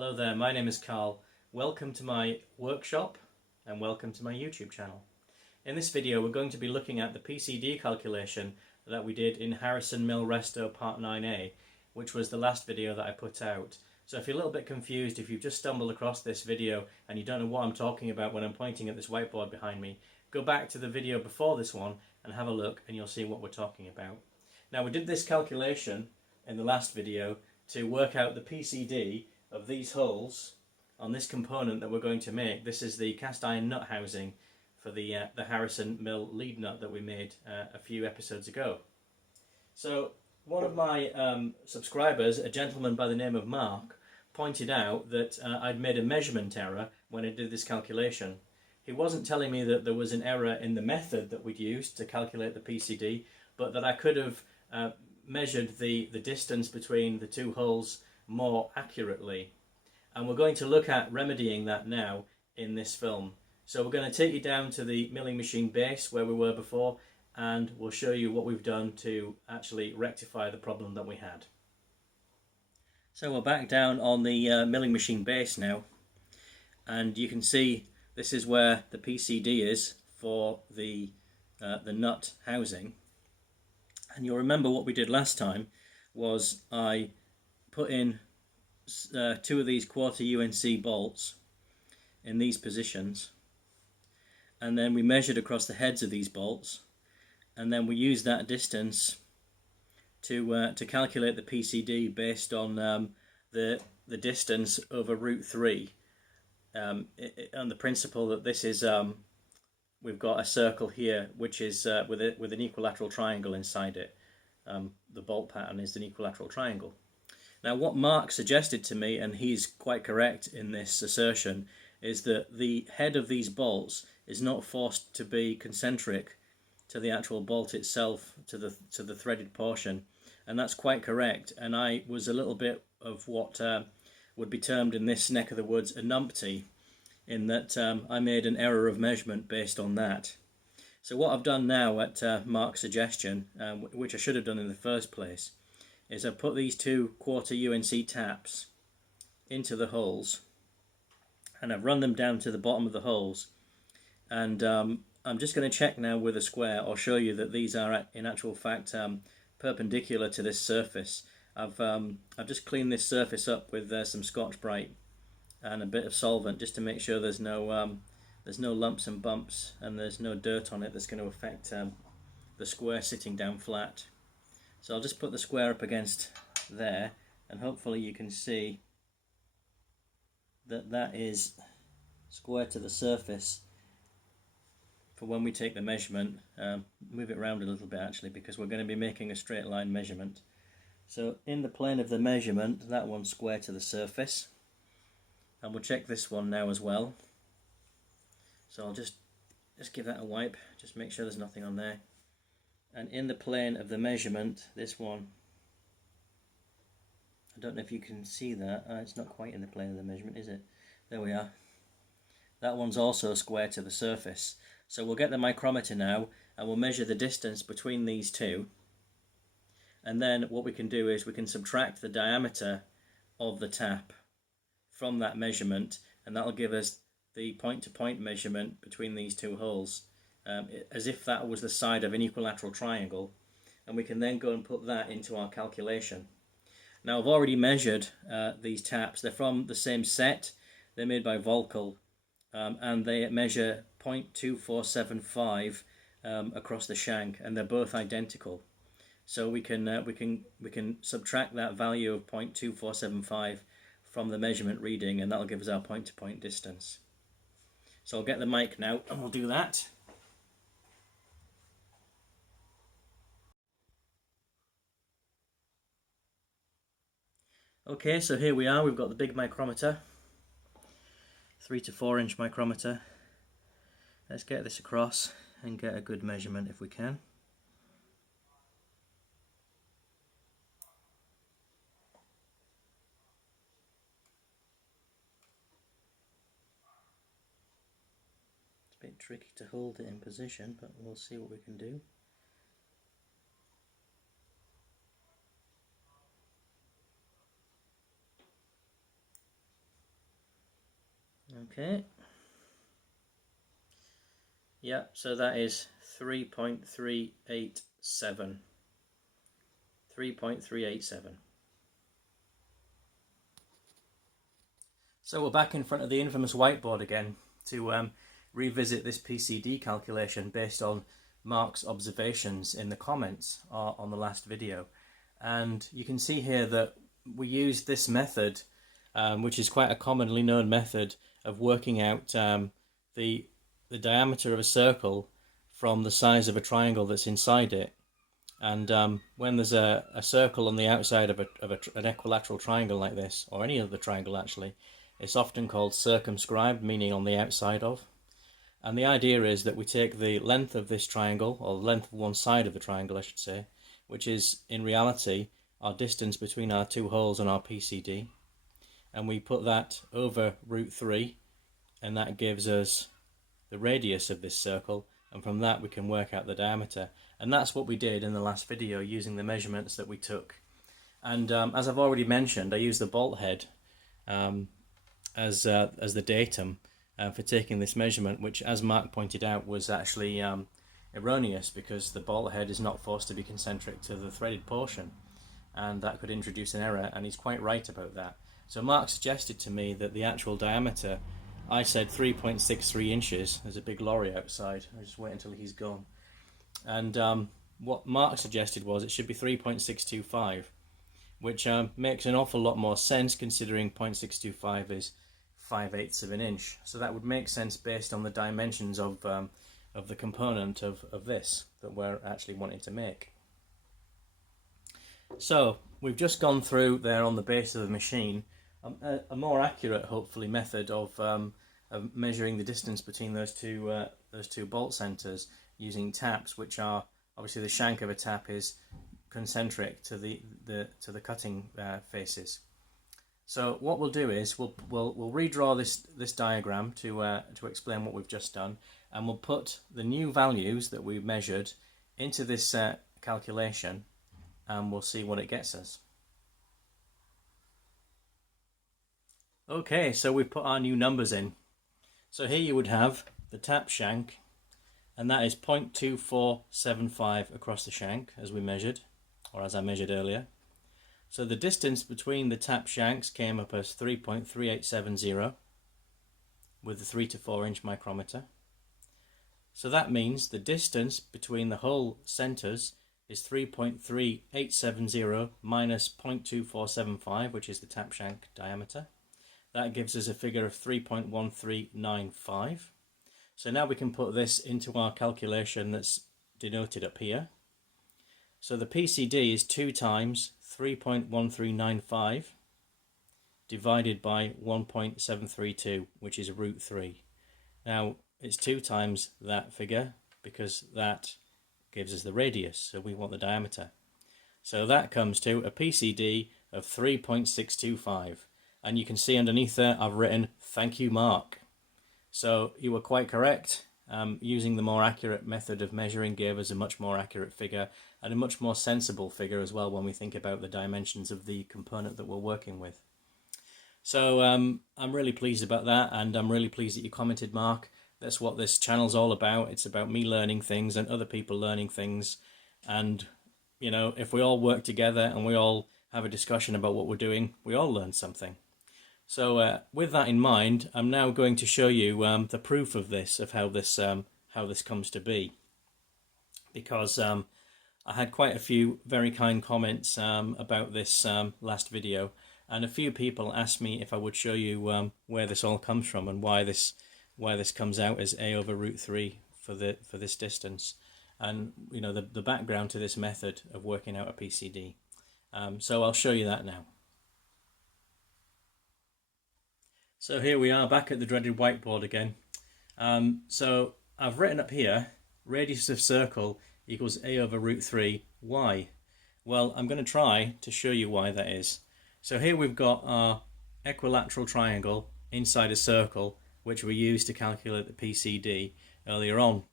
Hello there, my name is Carl. Welcome to my workshop and welcome to my YouTube channel. In this video we're going to be looking at the PCD calculation that we did in Harrison-Mill Resto Part 9a, which was the last video that I put out. So if you're a little bit confused, if you've just stumbled across this video and you don't know what I'm talking about when I'm pointing at this whiteboard behind me, go back to the video before this one and have a look and you'll see what we're talking about. Now we did this calculation in the last video to work out the PCD of these holes on this component that we're going to make. This is the cast iron nut housing for the Harrison-Mill lead nut that we made a few episodes ago. So one of my subscribers, a gentleman by the name of Mark, pointed out that I'd made a measurement error when I did this calculation. He wasn't telling me that there was an error in the method that we'd used to calculate the PCD, but that I could have measured the distance between the two holes more accurately. And we're going to look at remedying that now in this film. So we're going to take you down to the milling machine base where we were before, and we'll show you what we've done to actually rectify the problem that we had. So we're back down on the milling machine base now, and you can see this is where the PCD is for the nut housing. And you'll remember what we did last time was I put in two of these quarter UNC bolts in these positions, and then we measured across the heads of these bolts, and then we used that distance to calculate the PCD based on the distance over root 3, on the principle that this is we've got a circle here which is with an equilateral triangle inside it. The bolt pattern is an equilateral triangle. Now what Mark suggested to me, and he's quite correct in this assertion, is that the head of these bolts is not forced to be concentric to the actual bolt itself, to the threaded portion, and that's quite correct. And I was a little bit of what would be termed in this neck of the woods a numpty, in that I made an error of measurement based on that. So what I've done now at Mark's suggestion, which I should have done in the first place, is I've put these two quarter UNC taps into the holes, and I've run them down to the bottom of the holes, and I'm just going to check now with a square or show you that these are in actual fact perpendicular to this surface. I've just cleaned this surface up with some Scotch-Brite and a bit of solvent just to make sure there's no lumps and bumps and there's no dirt on it that's going to affect the square sitting down flat. So I'll just put the square up against there, and hopefully you can see that that is square to the surface for when we take the measurement. Move it around a little bit actually, because we're going to be making a straight line measurement. So in the plane of the measurement, that one's square to the surface, and we'll check this one now as well. So I'll just give that a wipe, just make sure there's nothing on there. And in the plane of the measurement, this one, I don't know if you can see that, it's not quite in the plane of the measurement, is it? There we are. That one's also square to the surface. So we'll get the micrometer now and we'll measure the distance between these two, and then what we can do is we can subtract the diameter of the tap from that measurement, and that'll give us the point-to-point measurement between these two holes, as if that was the side of an equilateral triangle, and we can then go and put that into our calculation. Now I've already measured these taps. They're from the same set. They're made by Volcal, and they measure 0.2475 across the shank, and they're both identical. So we can subtract that value of 0.2475 from the measurement reading, and that'll give us our point-to-point distance. So I'll get the mic now and we'll do that. Okay, so here we are, we've got the big micrometer, 3 to 4 inch micrometer. Let's get this across and get a good measurement if we can. It's a bit tricky to hold it in position, but we'll see what we can do. Okay. Yeah, so that is 3.387. 3.387. So we're back in front of the infamous whiteboard again to revisit this PCD calculation based on Mark's observations in the comments on the last video. And you can see here that we used this method, which is quite a commonly known method of working out the diameter of a circle from the size of a triangle that's inside it. And when there's a circle on the outside of an equilateral triangle like this, or any other triangle actually, it's often called circumscribed, meaning on the outside of. And the idea is that we take the length of this triangle, or the length of one side of the triangle I should say, which is in reality our distance between our two holes on our PCD, and we put that over √3, and that gives us the radius of this circle, and from that we can work out the diameter. And that's what we did in the last video using the measurements that we took. And as I've already mentioned, I used the bolt head as the datum for taking this measurement, which, as Mark pointed out, was actually erroneous, because the bolt head is not forced to be concentric to the threaded portion, and that could introduce an error, and he's quite right about that. So Mark suggested to me that the actual diameter, I said 3.63 inches. There's a big lorry outside. I'll just wait until he's gone. And what Mark suggested was it should be 3.625, which makes an awful lot more sense, considering 0.625 is 5/8 of an inch. So that would make sense based on the dimensions of the component of this that we're actually wanting to make. So we've just gone through there on the base of the machine a more accurate, hopefully, method of measuring the distance between those two bolt centers using taps, which are obviously the shank of a tap is concentric to the cutting faces. So what we'll do is we'll redraw this diagram to explain what we've just done, and we'll put the new values that we've measured into this calculation, and we'll see what it gets us. Okay, so we've put our new numbers in. So here you would have the tap shank, and that is 0.2475 across the shank, as we measured, or as I measured earlier. So the distance between the tap shanks came up as 3.3870 with the 3 to 4 inch micrometer. So that means the distance between the hole centers is 3.3870 minus 0.2475, which is the tap shank diameter. That gives us a figure of 3.1395. So now we can put this into our calculation that's denoted up here. So the PCD is 2 times 3.1395 divided by 1.732, which is √3. Now it's 2 times that figure because that gives us the radius, so we want the diameter. So that comes to a PCD of 3.625, and you can see underneath there I've written "Thank you, Mark." So you were quite correct. Using the more accurate method of measuring gave us a much more accurate figure, and a much more sensible figure as well when we think about the dimensions of the component that we're working with. So I'm really pleased about that, and I'm really pleased that you commented, Mark. That's what this channel's all about. It's about me learning things and other people learning things, and you know, if we all work together and we all have a discussion about what we're doing, we all learn something. So with that in mind, I'm now going to show you the proof of this, of how this comes to be, because I had quite a few very kind comments about this last video, and a few people asked me if I would show you where this all comes from and why this comes out as a over √3 for this distance, and you know the background to this method of working out a PCD. So I'll show you that now. So here we are back at the dreaded whiteboard again. So I've written up here, radius of circle equals a over √3. Why? Well, I'm going to try to show you why that is. So here we've got our equilateral triangle inside a circle, which we used to calculate the PCD earlier on.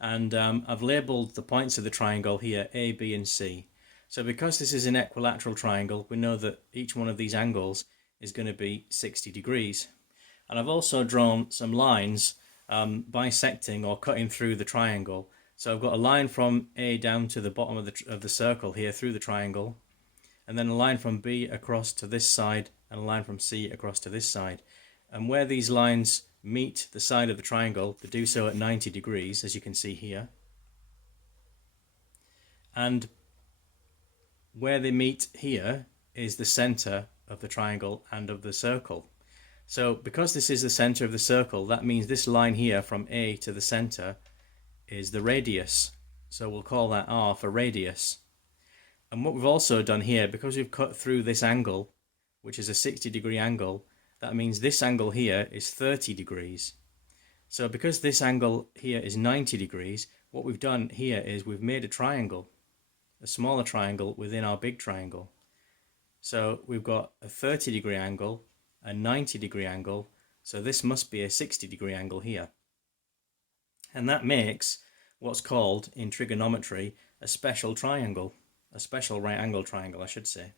And I've labelled the points of the triangle here A, B and C. So because this is an equilateral triangle, we know that each one of these angles is going to be 60 degrees. And I've also drawn some lines bisecting or cutting through the triangle. So I've got a line from A down to the bottom of the circle here through the triangle, and then a line from B across to this side, and a line from C across to this side. And where these lines meet the side of the triangle, they do so at 90 degrees, as you can see here. And where they meet here is the center of the triangle and of the circle. So because this is the center of the circle, that means this line here from A to the center is the radius. So we'll call that R for radius. And what we've also done here, because we've cut through this angle, which is a 60-degree angle, that means this angle here is 30 degrees. So because this angle here is 90 degrees, what we've done here is we've made a triangle, a smaller triangle within our big triangle. So we've got a 30-degree angle, a 90-degree angle, so this must be a 60-degree angle here. And that makes what's called in trigonometry a special triangle, a special right angle triangle, I should say.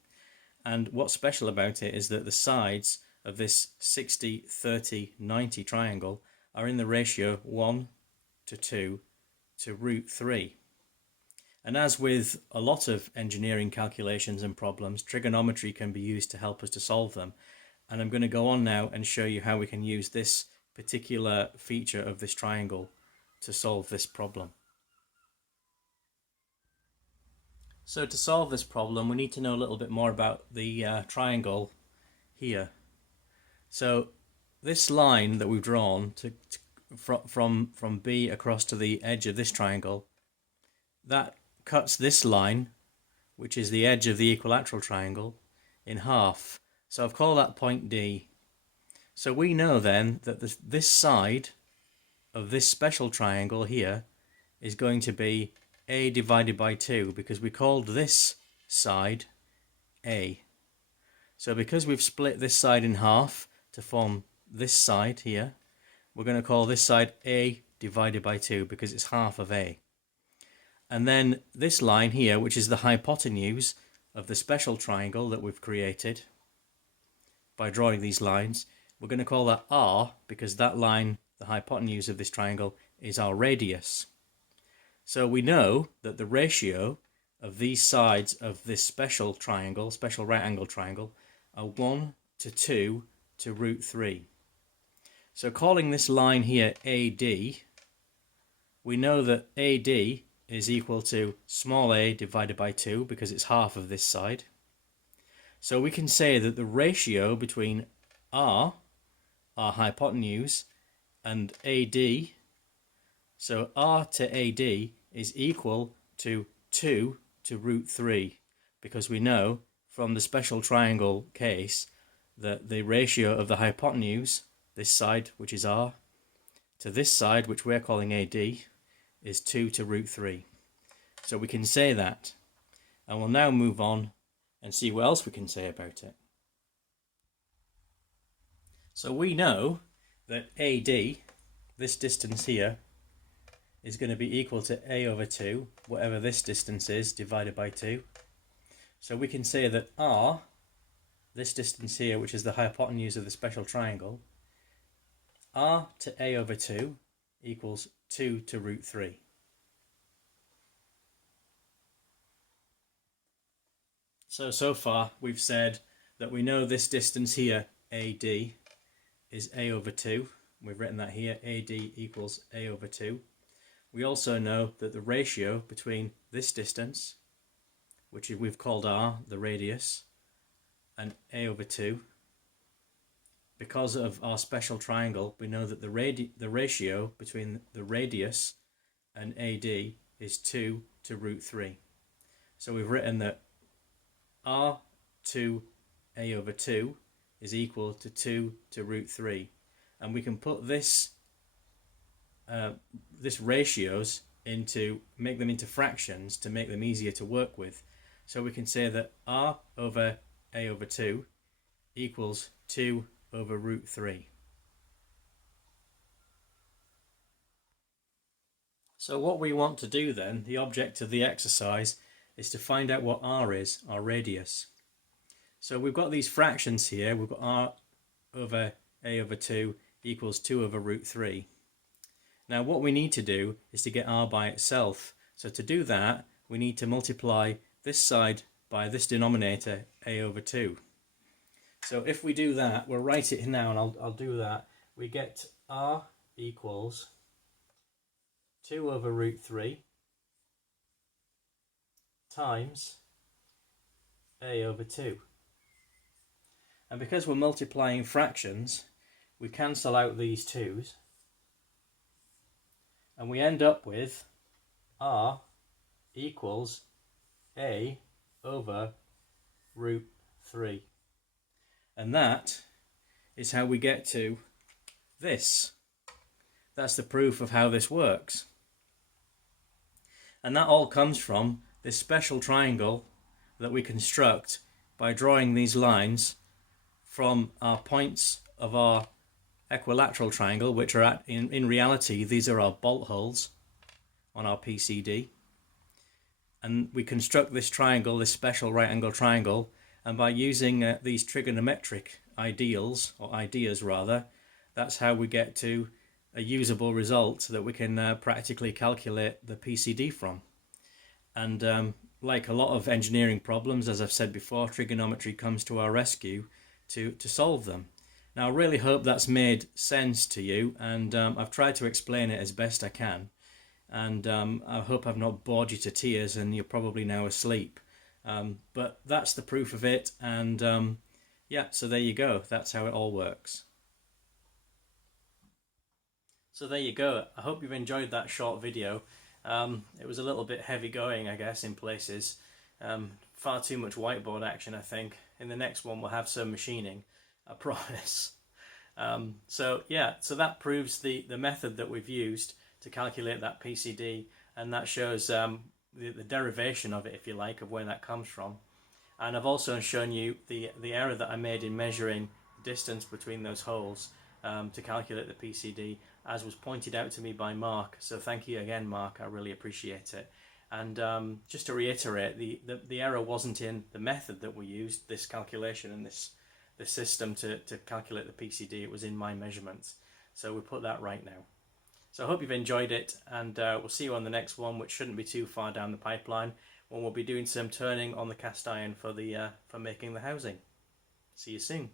And what's special about it is that the sides of this 60, 30, 90 triangle are in the ratio 1 to 2 to root 3. And as with a lot of engineering calculations and problems, trigonometry can be used to help us to solve them. And I'm going to go on now and show you how we can use this particular feature of this triangle to solve this problem. So to solve this problem, we need to know a little bit more about the triangle here. So this line that we've drawn from B across to the edge of this triangle, that cuts this line, which is the edge of the equilateral triangle, in half. So I've called that point D. So we know then that this side of this special triangle here is going to be A divided by 2, because we called this side A. So because we've split this side in half to form this side here, we're going to call this side A divided by 2 because it's half of A. And then this line here, which is the hypotenuse of the special triangle that we've created by drawing these lines, we're going to call that R, because that line, the hypotenuse of this triangle, is our radius. So we know that the ratio of these sides of this special triangle, special right angle triangle, are 1 to 2 to root 3. So calling this line here AD, we know that AD is equal to small a divided by 2 because it's half of this side. So we can say that the ratio between R, our hypotenuse, and AD, so R to AD is equal to 2 to root 3, because we know from the special triangle case that the ratio of the hypotenuse, this side which is R, to this side which we're calling AD is 2 to root 3. So we can say that, and we'll now move on and see what else we can say about it. So we know that AD, this distance here, is going to be equal to A over 2, whatever this distance is, divided by 2. So we can say that R, this distance here, which is the hypotenuse of the special triangle, R to A over 2 equals 2 to root 3. So far we've said that we know this distance here, AD, is A over 2. We've written that here, AD equals A over 2. We also know that the ratio between this distance, which we've called R, the radius, and A over 2, because of our special triangle, we know that the ratio between the radius and AD is 2 to root 3. So we've written that R to A over 2 is equal to 2 to root 3. And we can put this ratios make them into fractions to make them easier to work with. So we can say that R over A over 2 equals 2 over root 3. So what we want to do then, the object of the exercise, is to find out what R is, our radius. So we've got these fractions here. We've got R over a over 2 equals 2 over root 3. Now what we need to do is to get r by itself. So to do that, we need to multiply this side by this denominator, a over 2. So if we do that, we'll write it now, and I'll do that. We get r equals 2 over root 3 times a over 2. And because we're multiplying fractions, we cancel out these 2's, and we end up with r equals a over root 3. And that is how we get to this. That's the proof of how this works. And that all comes from this special triangle that we construct by drawing these lines from our points of our equilateral triangle, which are in reality, these are our bolt holes on our PCD. And we construct this triangle, this special right angle triangle, and by using these trigonometric ideals, or ideas rather, that's how we get to a usable result that we can practically calculate the PCD from. And like a lot of engineering problems, as I've said before, trigonometry comes to our rescue to solve them. Now I really hope that's made sense to you, and I've tried to explain it as best I can, and I hope I've not bored you to tears and you're probably now asleep. But that's the proof of it, and yeah, so there you go. That's how it all works. So there you go. I hope you've enjoyed that short video. It was a little bit heavy going, I guess, in places. Far too much whiteboard action, I think. In the next one we'll have some machining, I promise. So yeah, so that proves the method that we've used to calculate that PCD, and that shows the derivation of it, if you like, of where that comes from. And I've also shown you the error that I made in measuring the distance between those holes to calculate the PCD, as was pointed out to me by Mark. So thank you again, Mark, I really appreciate it. And just to reiterate, the error wasn't in the method that we used, this calculation and this system to calculate the PCD. It was in my measurements. So we put that right now. So I hope you've enjoyed it, and we'll see you on the next one, which shouldn't be too far down the pipeline, when we'll be doing some turning on the cast iron for making the housing. See you soon.